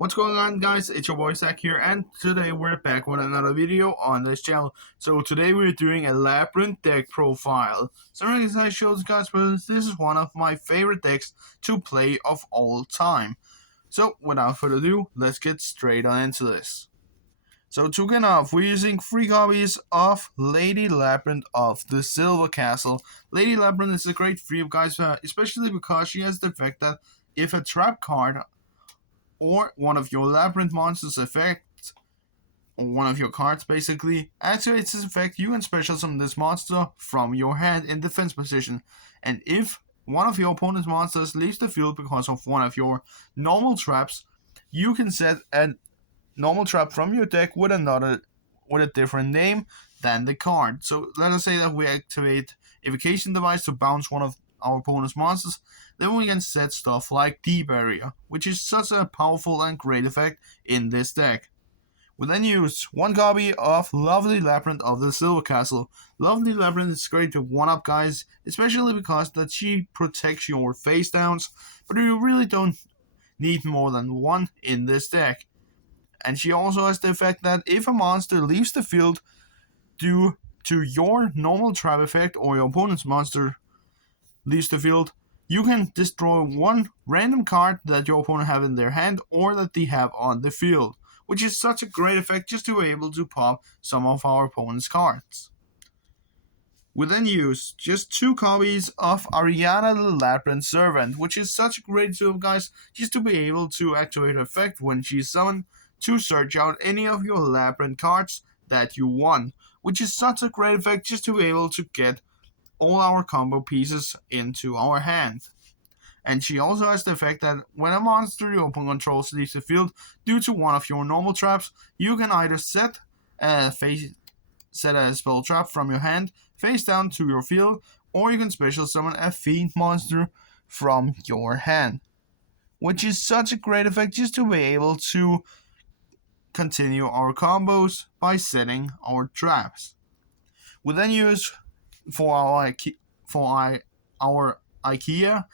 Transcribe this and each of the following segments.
What's going on, guys? It's your boy Zach here, and today we're back with another video on this channel. So today we're doing a Labrynth deck profile. So as I showed you guys, this is one of my favorite decks to play of all time. So without further ado, let's get straight on into this. So to get off, we're using 3 copies of Lady Labrynth of the Silver Castle. Lady Labrynth is a great free up, guys, especially because she has the effect that if a trap card or one of your Labrynth monsters effect, or one of your cards basically, activates this effect, you can special summon this monster from your hand in defense position. And if one of your opponent's monsters leaves the field because of one of your normal traps, you can set a normal trap from your deck with a different name than the card. So let us say that we activate Evocation Device to bounce one of our opponent's monsters, then we can set stuff like D Barrier, which is such a powerful and great effect in this deck. We then use 1 copy of Lovely Labrynth of the Silver Castle. Lovely Labrynth is great to 1-up, guys, especially because that she protects your face downs, but you really don't need more than 1 in this deck. And she also has the effect that if a monster leaves the field due to your normal trap effect or your opponent's monster leaves the field, you can destroy 1 random card that your opponent have in their hand or that they have on the field, which is such a great effect just to be able to pop some of our opponent's cards. We then use just 2 copies of Ariana the Labrynth Servant, which is such a great tool, guys, just to be able to activate her effect when she's summoned to search out any of your Labrynth cards that you won, which is such a great effect just to be able to get all our combo pieces into our hand. And she also has the effect that when a monster your opponent controls leaves the field due to one of your normal traps, you can either set a spell trap from your hand face down to your field, or you can special summon a fiend monster from your hand, which is such a great effect just to be able to continue our combos by setting our traps. We then use for our IKEA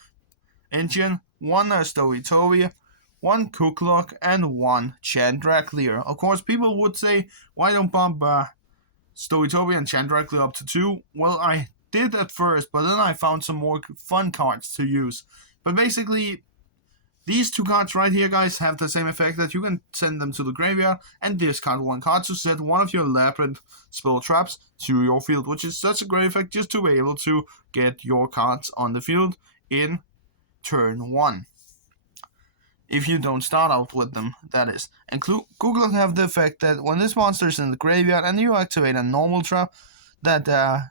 engine 1 Storytovia, 1 Cooklock, and 1 Chandraklir. Of course, people would say, why don't bump Storytovia and Chandraklir up to 2? Well, I did at first, but then I found some more fun cards to use. But basically, these 2 cards right here, guys, have the same effect that you can send them to the graveyard and discard 1 card to set one of your Labrynth spell traps to your field, which is such a great effect just to be able to get your cards on the field in turn 1. If you don't start out with them, that is. And Google have the effect that when this monster is in the graveyard and you activate a normal trap that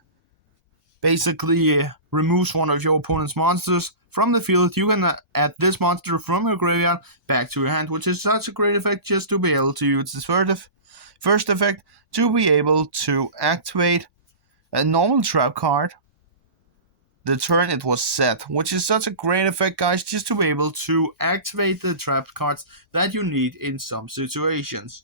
basically removes one of your opponent's monsters from the field, you can add this monster from your graveyard back to your hand, which is such a great effect just to be able to use this first effect to be able to activate a normal trap card the turn it was set, which is such a great effect, guys, just to be able to activate the trap cards that you need in some situations.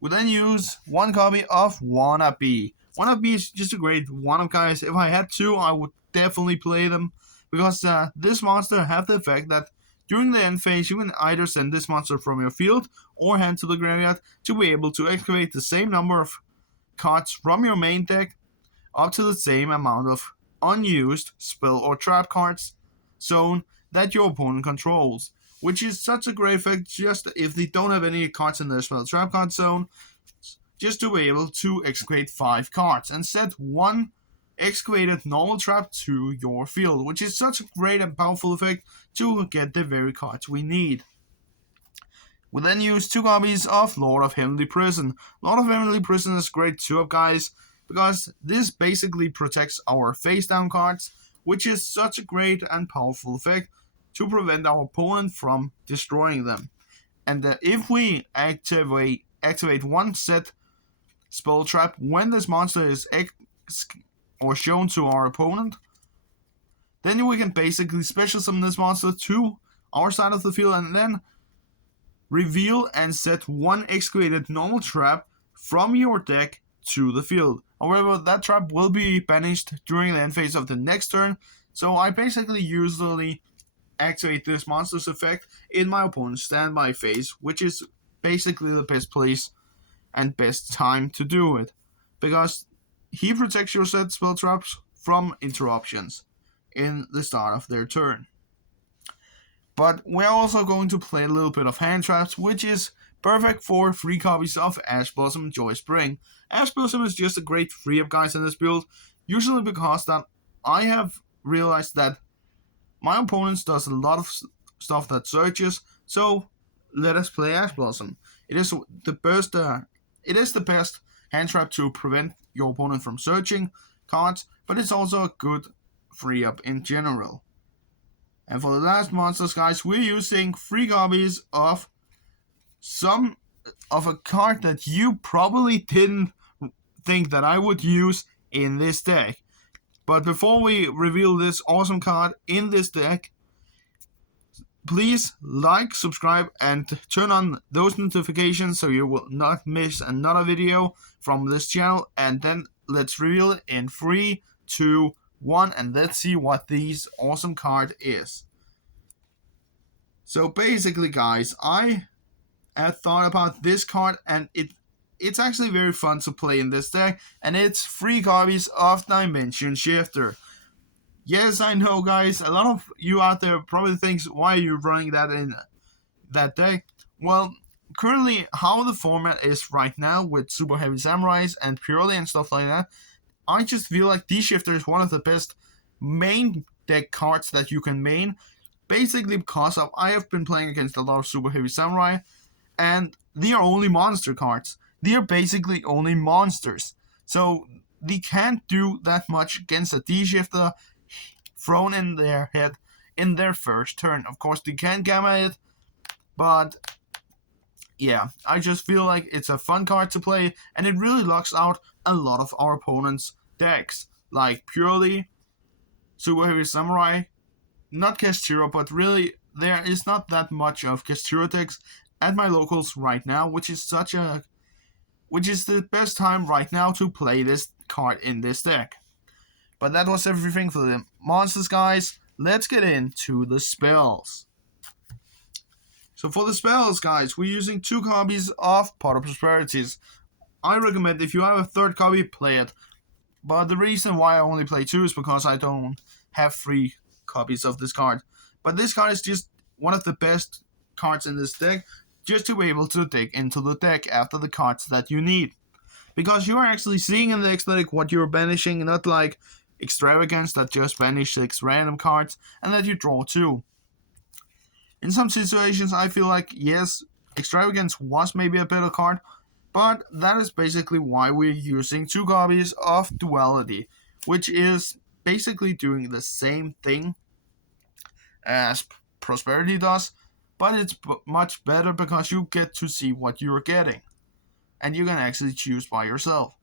We then use 1 copy of Wanna Be. Wanna Be is just a great 1-up, guys. If I had to, I would definitely play them, because this monster have the effect that during the end phase, you can either send this monster from your field or hand to the graveyard to be able to activate the same number of cards from your main deck up to the same amount of unused spell or trap cards zone that your opponent controls, which is such a great effect just if they don't have any cards in their spell trap card zone, just to be able to excavate 5 cards and set 1 excavated normal trap to your field, which is such a great and powerful effect to get the very cards we need. We then use 2 copies of Lord of Heavenly Prison. Lord of Heavenly Prison is great 2-up, guys, because this basically protects our face down cards, which is such a great and powerful effect to prevent our opponent from destroying them. And if we activate 1 set spell trap when this monster is shown to our opponent, then we can basically special summon this monster to our side of the field and then reveal and set 1 excavated normal trap from your deck to the field. However, that trap will be banished during the end phase of the next turn, so I basically usually activate this monster's effect in my opponent's standby phase, which is basically the best place and best time to do it, because he protects your set spell traps from interruptions in the start of their turn. But we're also going to play a little bit of hand traps, which is perfect for 3 copies of Ash Blossom Joy Spring. Ash Blossom is just a great free up, guys, in this build, usually because that I have realized that my opponent does a lot of stuff that searches, so let us play Ash Blossom. It is the best hand trap to prevent your opponent from searching cards, but it's also a good free up in general. And for the last monsters, guys, we're using 3 copies of a card that you probably didn't think that I would use in this deck. But before we reveal this awesome card in this deck, please like, subscribe, and turn on those notifications so you will not miss another video from this channel. And then let's reveal it in 3, 2, 1, and let's see what this awesome card is. So basically, guys, I have thought about this card, and it's actually very fun to play in this deck, and it's 3 copies of Dimension Shifter. Yes, I know, guys, a lot of you out there probably thinks, why are you running that in that deck? Well, currently, how the format is right now with Super Heavy Samurais and Purely and stuff like that, I just feel like D-Shifter is one of the best main deck cards that you can main, basically because I have been playing against a lot of Super Heavy Samurai, and they are only monster cards. They are basically only monsters. So they can't do that much against a D-Shifter thrown in their head in their first turn. Of course, they can gamma it, but yeah, I just feel like it's a fun card to play, and it really locks out a lot of our opponents' decks, like Purely, Super Heavy Samurai, not Castiro, but really there is not that much of Castiro decks at my locals right now, which is the best time right now to play this card in this deck. But that was everything for the monsters, guys. Let's get into the spells. So for the spells, guys, we're using 2 copies of Pot of Prosperities. I recommend if you have a 3rd copy, play it. But the reason why I only play 2 is because I don't have 3 copies of this card. But this card is just one of the best cards in this deck, just to be able to dig into the deck after the cards that you need. Because you are actually seeing in the deck like what you're banishing, not like Extravagance that just banish 6 random cards and that you draw 2. In some situations, I feel like, yes, Extravagance was maybe a better card, but that is basically why we're using 2 copies of Duality, which is basically doing the same thing as Prosperity does, but it's much better because you get to see what you're getting, and you can actually choose by yourself.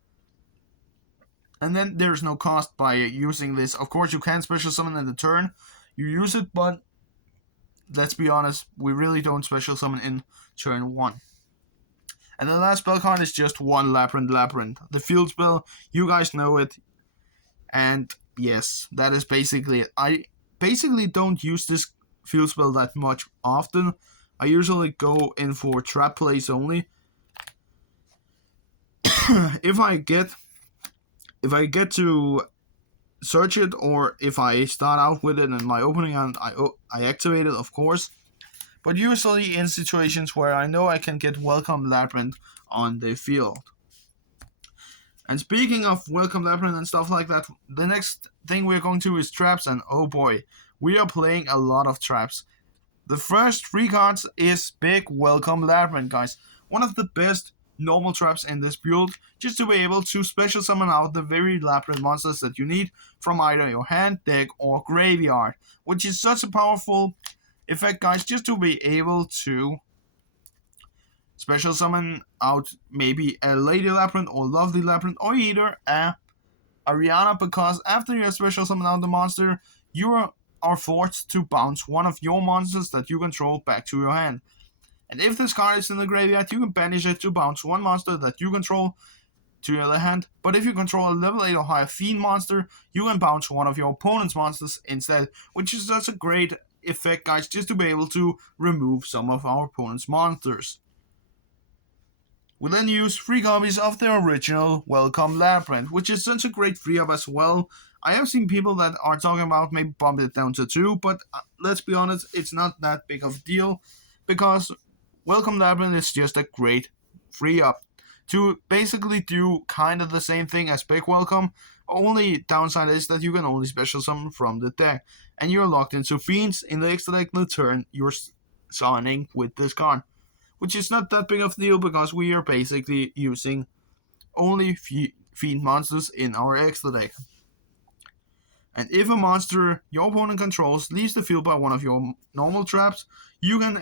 And then there's no cost by using this. Of course, you can special summon in the turn you use it, but let's be honest, we really don't special summon in turn 1. And the last spell card is just 1 Labrynth. The field spell, you guys know it. And yes, that is basically it. I basically don't use this field spell that much often. I usually go in for trap plays only. If I get to search it, or if I start out with it in my opening and I activate it, of course. But usually in situations where I know I can get Welcome Labrynth on the field. And speaking of Welcome Labrynth and stuff like that, the next thing we're going to is traps, and oh boy, we are playing a lot of traps. The first 3 cards is Big Welcome Labrynth, guys. One of the best normal traps in this build, just to be able to special summon out the very Labrynth monsters that you need from either your hand, deck, or graveyard, which is such a powerful effect, guys, just to be able to special summon out maybe a Lady Labrynth or Lovely Labrynth, or either a Ariana, because after you special summon out the monster, you are forced to bounce one of your monsters that you control back to your hand. And if this card is in the graveyard, you can banish it to bounce one monster that you control to your other hand. But if you control a level 8 or higher Fiend monster, you can bounce one of your opponent's monsters instead, which is such a great effect, guys, just to be able to remove some of our opponent's monsters. We then use 3 copies of the original Welcome Labrynth, which is such a great free up as well. I have seen people that are talking about maybe bump it down to 2, but let's be honest, it's not that big of a deal, because Welcome Labrynth is just a great free up to basically do kind of the same thing as Big Welcome. Only downside is that you can only special summon from the deck, and you're locked into Fiends in the extra deck the turn you're summoning with this card, which is not that big of a deal because we are basically using only Fiend monsters in our extra deck. And if a monster your opponent controls leaves the field by one of your normal traps, you can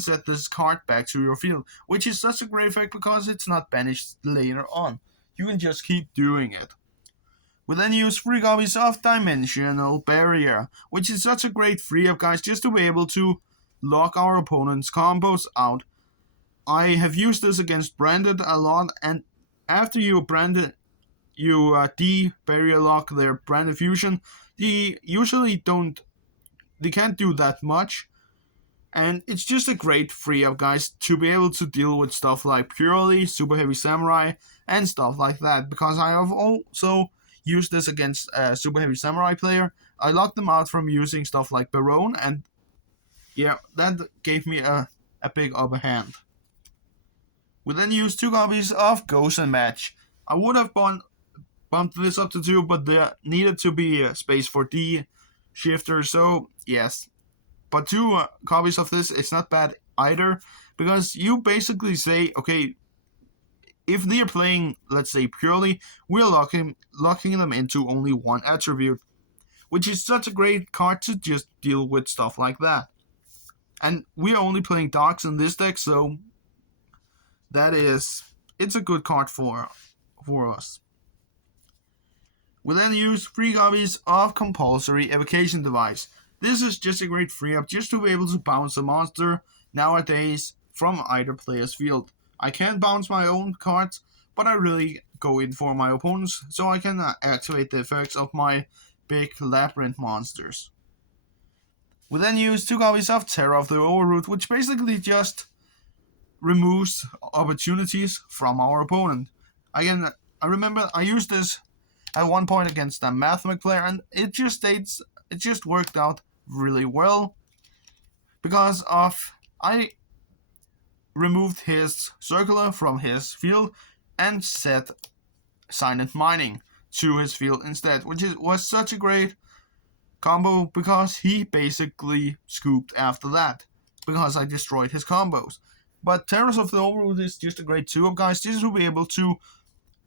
set this card back to your field, which is such a great effect because it's not banished later on. You can just keep doing it. We then use 3 copies of Dimensional Barrier, which is such a great free up, guys, just to be able to lock our opponent's combos out. I have used this against Branded a lot, and after you branded, you de-barrier lock their Branded Fusion, they can't do that much. And it's just a great free up, guys, to be able to deal with stuff like Purely, Super Heavy Samurai, and stuff like that. Because I have also used this against a Super Heavy Samurai player. I locked them out from using stuff like Barone, and yeah, that gave me a big upper hand. We then used 2 copies of Ghost and Match. I would have bumped this up to 2, but there needed to be a space for D shifter, so yes. But 2 copies of this, it's not bad either, because you basically say, okay, if they're playing, let's say, Purely, we're locking them into only 1 attribute, which is such a great card to just deal with stuff like that. And we are only playing Darks in this deck, so it's a good card for us. We then use 3 copies of Compulsory Evocation Device. This is just a great free up just to be able to bounce a monster nowadays from either player's field. I can bounce my own cards, but I really go in for my opponents so I can activate the effects of my big Labrynth monsters. We then use 2 copies of Terror of the Overroot, which basically just removes opportunities from our opponent. Again, I remember I used this at one point against a Mathematic player, and it just worked out really well because I removed his Circular from his field and set Silent Mining to his field instead, which was such a great combo because he basically scooped after that because I destroyed his combos. But Terrors of the Overworld is just a great 2-up, guys, just to be able to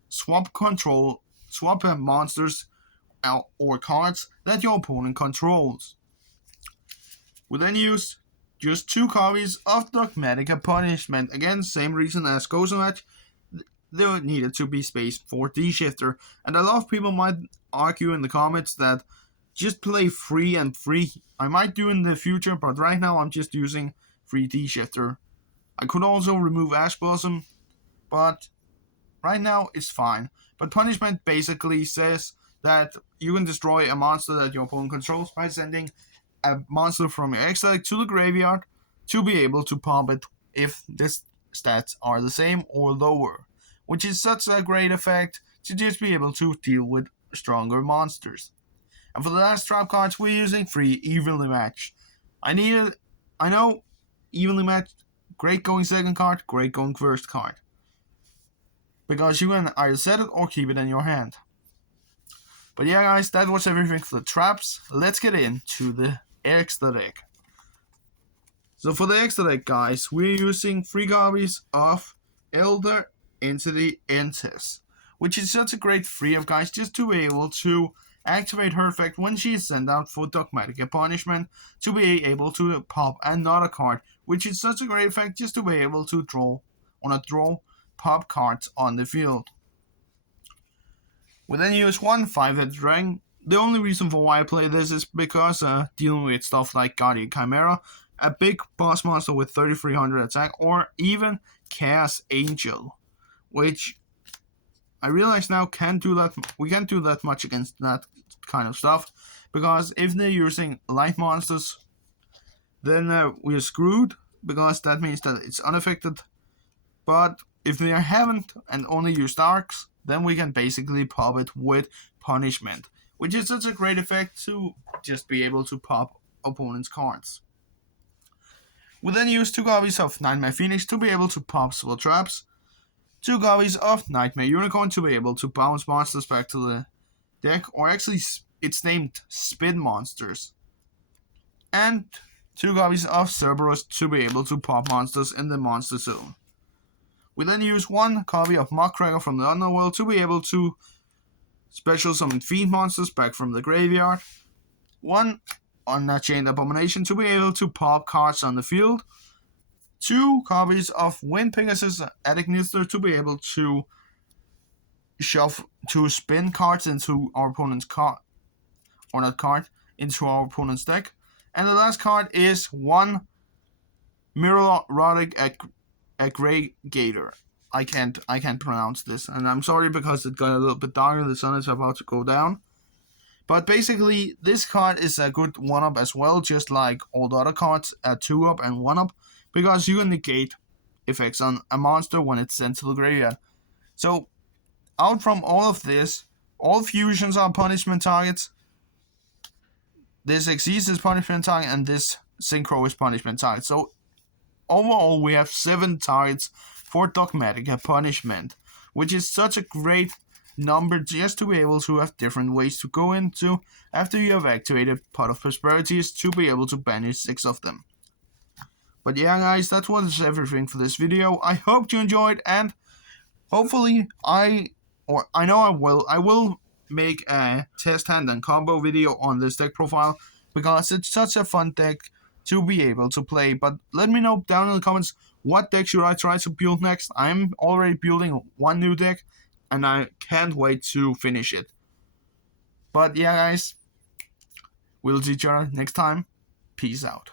swap monsters or cards that your opponent controls. We then use just 2 copies of Dogmatic Punishment. Again, same reason as Ghost Match. There needed to be space for D-Shifter. And a lot of people might argue in the comments that just play free and free. I might do in the future, but right now I'm just using free D-Shifter. I could also remove Ash Blossom, but right now it's fine. But Punishment basically says that you can destroy a monster that your opponent controls by sending a monster from your extra deck to the graveyard to be able to pump it if the stats are the same or lower, which is such a great effect to just be able to deal with stronger monsters. And for the last trap cards, we're using 3 Evenly Matched. I know, Evenly Matched, great going second card, great going first card, because you can either set it or keep it in your hand. But yeah, guys, that was everything for the traps. Let's get into the extra deck. So for the extra deck, guys, we're using 3 copies of Elder Entity Entes, which is such a great free up, guys, just to be able to activate her effect when she is sent out for Dogmatic Punishment to be able to pop another card, which is such a great effect just to be able to draw pop cards on the field. We then use 1 5-headed dragon. The only reason for why I play this is because dealing with stuff like Guardian Chimera, a big boss monster with 3300 attack, or even Chaos Angel, which I realize now we can't do that much against that kind of stuff, because if they're using light monsters then we're screwed, because that means that it's unaffected. But if they haven't and only use darks, then we can basically pop it with punishment, which is such a great effect to just be able to pop opponent's cards. We then use 2 copies of Nightmare Phoenix to be able to pop spell traps, 2 copies of Nightmare Unicorn to be able to bounce monsters back to the deck, or actually it's named Spin Monsters, and 2 copies of Cerberus to be able to pop monsters in the monster zone. We then use 1 copy of Muckraker from the Underworld to be able to special summon Fiend monsters back from the graveyard, 1 Unchained Abomination to be able to pop cards on the field, 2 copies of Wind Pegasus Attic Neuther to be able to spin cards into our opponent's card, or not card, into our opponent's deck. And the last card is 1 Mirroric Aggregator. I can't pronounce this, and I'm sorry because it got a little bit darker. The sun is about to go down. But basically, this card is a good 1-up as well, just like all the other cards, a 2-up and 1-up, because you can negate effects on a monster when it's sent to the graveyard. So, out from all of this, all fusions are punishment targets. This Xyz is punishment target, and this Synchro is punishment target. So, overall, we have 7 targets for Dogmatic punishment, which is such a great number just to be able to have different ways to go into after you have activated Pot of Prosperities to be able to banish 6 of them. But yeah, guys, that was everything for this video. I hope you enjoyed, and hopefully I will make a test hand and combo video on this deck profile, because it's such a fun deck to be able to play. But let me know down in the comments, what deck should I try to build next? I'm already building 1 new deck, and I can't wait to finish it. But yeah, guys, we'll see each other next time. Peace out.